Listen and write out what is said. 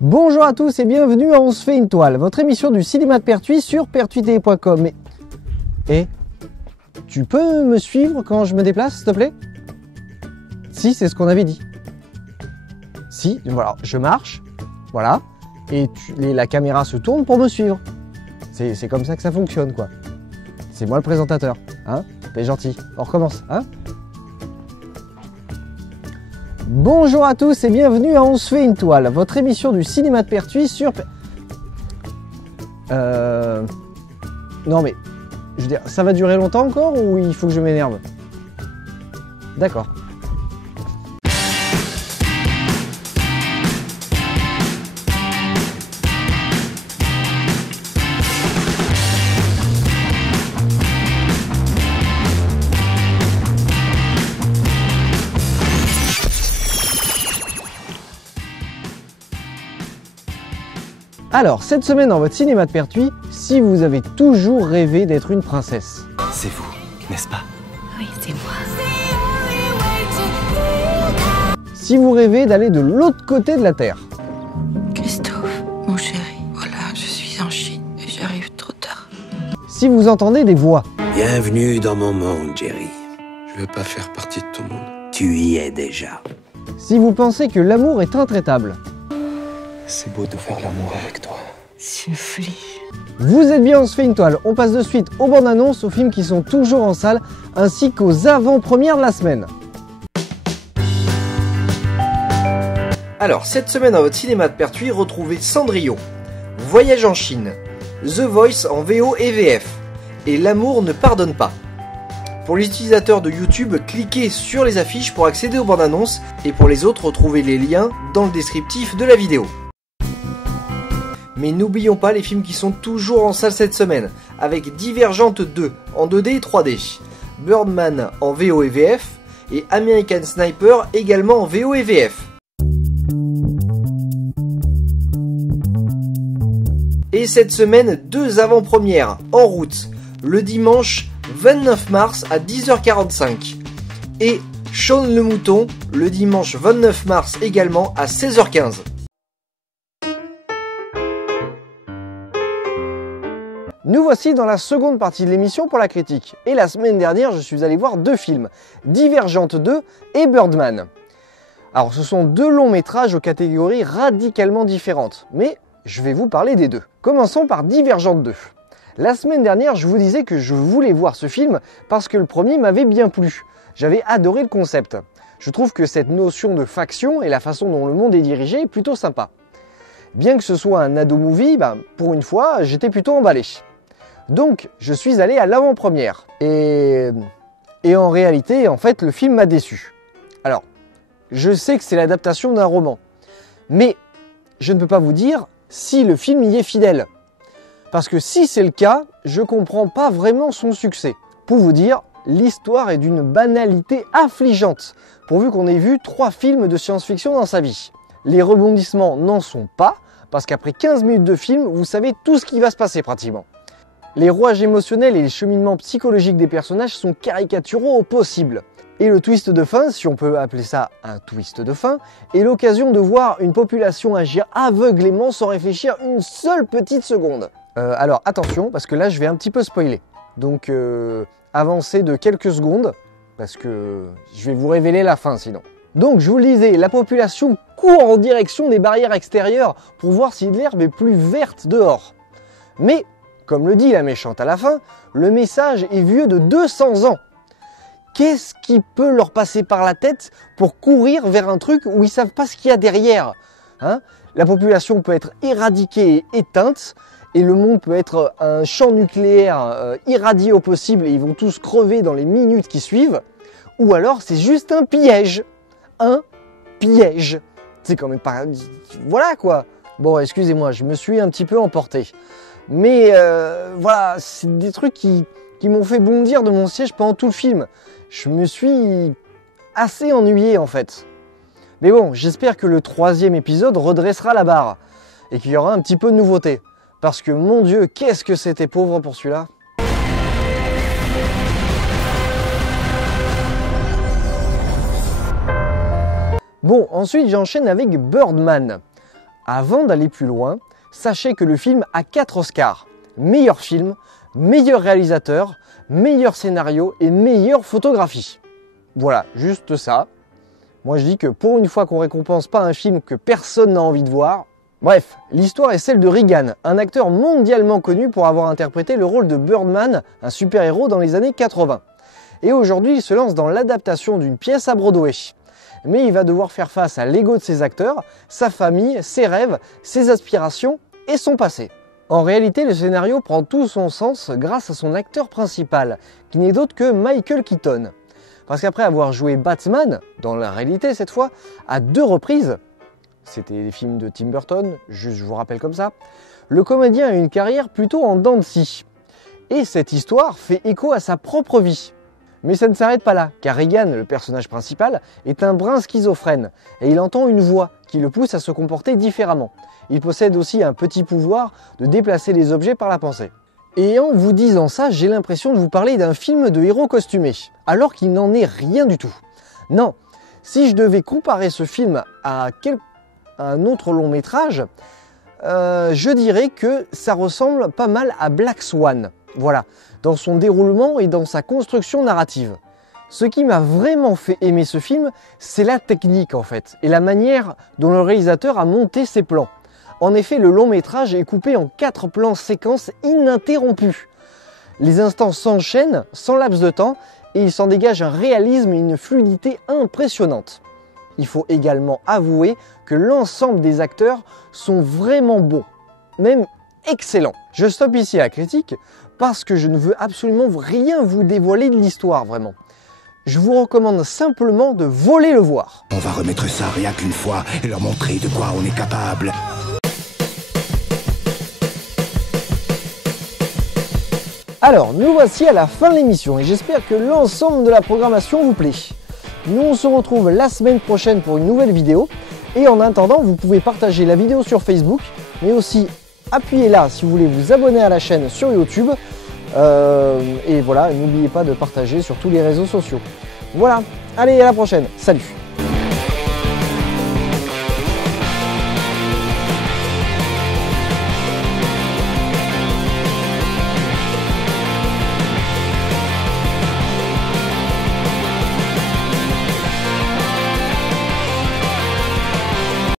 Bonjour à tous et bienvenue à On se fait une toile, votre émission du cinéma de Pertuis sur pertuis.com. Et tu peux me suivre quand je me déplace, s'il te plaît? Si, c'est ce qu'on avait dit. Si, voilà, je marche, voilà, et la caméra se tourne pour me suivre. C'est comme ça que ça fonctionne, quoi. C'est moi le présentateur, hein? T'es gentil, on recommence, hein? Bonjour à tous et bienvenue à On se fait une toile, votre émission du cinéma de Pertuis sur... Non mais, je veux dire, ça va durer longtemps encore ou il faut que je m'énerve? D'accord. Alors, cette semaine dans votre cinéma de Pertuis, si vous avez toujours rêvé d'être une princesse. C'est vous, n'est-ce pas? Oui, c'est moi. Si vous rêvez d'aller de l'autre côté de la Terre. Christophe, mon chéri, voilà, je suis en Chine et j'arrive trop tard. Si vous entendez des voix. Bienvenue dans mon monde, Jerry. Je veux pas faire partie de ton monde. Tu y es déjà. Si vous pensez que l'amour est intraitable. C'est beau de faire l'amour avec toi. C'est une folie. Vous êtes bien, on se fait une toile. On passe de suite aux bandes annonces, aux films qui sont toujours en salle, ainsi qu'aux avant-premières de la semaine. Alors, cette semaine dans votre cinéma de Pertuis, retrouvez Cendrillon, Voyage en Chine, The Voice en VO et VF, et L'amour ne pardonne pas. Pour les utilisateurs de YouTube, cliquez sur les affiches pour accéder aux bandes annonces, et pour les autres, retrouvez les liens dans le descriptif de la vidéo. Mais n'oublions pas les films qui sont toujours en salle cette semaine, avec Divergente 2 en 2D et 3D, Birdman en VO et VF, et American Sniper également en VO et VF. Et cette semaine, deux avant-premières en route, le dimanche 29 mars à 10h45, et Shaun le Mouton le dimanche 29 mars également à 16h15. Nous voici dans la seconde partie de l'émission pour la critique. Et la semaine dernière, je suis allé voir deux films, Divergente 2 et Birdman. Alors ce sont deux longs métrages aux catégories radicalement différentes, mais je vais vous parler des deux. Commençons par Divergente 2. La semaine dernière, je vous disais que je voulais voir ce film parce que le premier m'avait bien plu. J'avais adoré le concept. Je trouve que cette notion de faction et la façon dont le monde est dirigé est plutôt sympa. Bien que ce soit un ado-movie, pour une fois, j'étais plutôt emballé. Donc, je suis allé à l'avant-première. Et en réalité, en fait, le film m'a déçu. Alors, je sais que c'est l'adaptation d'un roman. Mais je ne peux pas vous dire si le film y est fidèle. Parce que si c'est le cas, je comprends pas vraiment son succès. Pour vous dire, l'histoire est d'une banalité affligeante, pourvu qu'on ait vu 3 films de science-fiction dans sa vie. Les rebondissements n'en sont pas, parce qu'après 15 minutes de film, vous savez tout ce qui va se passer pratiquement. Les rouages émotionnels et les cheminements psychologiques des personnages sont caricaturaux au possible. Et le twist de fin, si on peut appeler ça un twist de fin, est l'occasion de voir une population agir aveuglément sans réfléchir une seule petite seconde. Alors attention, parce que là je vais un petit peu spoiler. Donc avancez de quelques secondes, parce que je vais vous révéler la fin sinon. Donc je vous le disais, la population court en direction des barrières extérieures pour voir si l'herbe est plus verte dehors. Mais, comme le dit la méchante à la fin, le message est vieux de 200 ans. Qu'est-ce qui peut leur passer par la tête pour courir vers un truc où ils ne savent pas ce qu'il y a derrière, hein? La population peut être éradiquée et éteinte, et le monde peut être un champ nucléaire irradié au possible et ils vont tous crever dans les minutes qui suivent. Ou alors c'est juste un piège. Un piège. C'est quand même pas... Voilà quoi. Bon, excusez-moi, je me suis un petit peu emporté. Mais voilà, c'est des trucs qui m'ont fait bondir de mon siège pendant tout le film. Je me suis assez ennuyé en fait. Mais bon, j'espère que le 3e épisode redressera la barre. Et qu'il y aura un petit peu de nouveauté. Parce que mon Dieu, qu'est-ce que c'était pauvre pour celui-là. Bon, ensuite j'enchaîne avec Birdman. Avant d'aller plus loin, sachez que le film a 4 Oscars. Meilleur film, meilleur réalisateur, meilleur scénario et meilleure photographie. Voilà, juste ça. Moi je dis que pour une fois qu'on récompense pas un film que personne n'a envie de voir. Bref, l'histoire est celle de Regan, un acteur mondialement connu pour avoir interprété le rôle de Birdman, un super-héros dans les années 80. Et aujourd'hui il se lance dans l'adaptation d'une pièce à Broadway. Mais il va devoir faire face à l'ego de ses acteurs, sa famille, ses rêves, ses aspirations et son passé. En réalité, le scénario prend tout son sens grâce à son acteur principal, qui n'est d'autre que Michael Keaton. Parce qu'après avoir joué Batman, dans la réalité cette fois, à 2 reprises, c'était des films de Tim Burton, juste je vous rappelle comme ça, le comédien a une carrière plutôt en dents de scie. Et cette histoire fait écho à sa propre vie. Mais ça ne s'arrête pas là, car Regan, le personnage principal, est un brin schizophrène, et il entend une voix qui le pousse à se comporter différemment. Il possède aussi un petit pouvoir de déplacer les objets par la pensée. Et en vous disant ça, j'ai l'impression de vous parler d'un film de héros costumés, alors qu'il n'en est rien du tout. Non, si je devais comparer ce film à un autre long métrage, je dirais que ça ressemble pas mal à Black Swan. Voilà, dans son déroulement et dans sa construction narrative. Ce qui m'a vraiment fait aimer ce film, c'est la technique en fait, et la manière dont le réalisateur a monté ses plans. En effet, le long métrage est coupé en 4 plans séquences ininterrompus. Les instants s'enchaînent sans laps de temps, et il s'en dégage un réalisme et une fluidité impressionnantes. Il faut également avouer que l'ensemble des acteurs sont vraiment bons, même excellents. Je stoppe ici la critique, parce que je ne veux absolument rien vous dévoiler de l'histoire, vraiment. Je vous recommande simplement de voler le voir. On va remettre ça rien qu'une fois et leur montrer de quoi on est capable. Alors, nous voici à la fin de l'émission et j'espère que l'ensemble de la programmation vous plaît. Nous, on se retrouve la semaine prochaine pour une nouvelle vidéo. Et en attendant, vous pouvez partager la vidéo sur Facebook, mais aussi appuyez là si vous voulez vous abonner à la chaîne sur YouTube. Et voilà, n'oubliez pas de partager sur tous les réseaux sociaux. Voilà, allez, à la prochaine. Salut!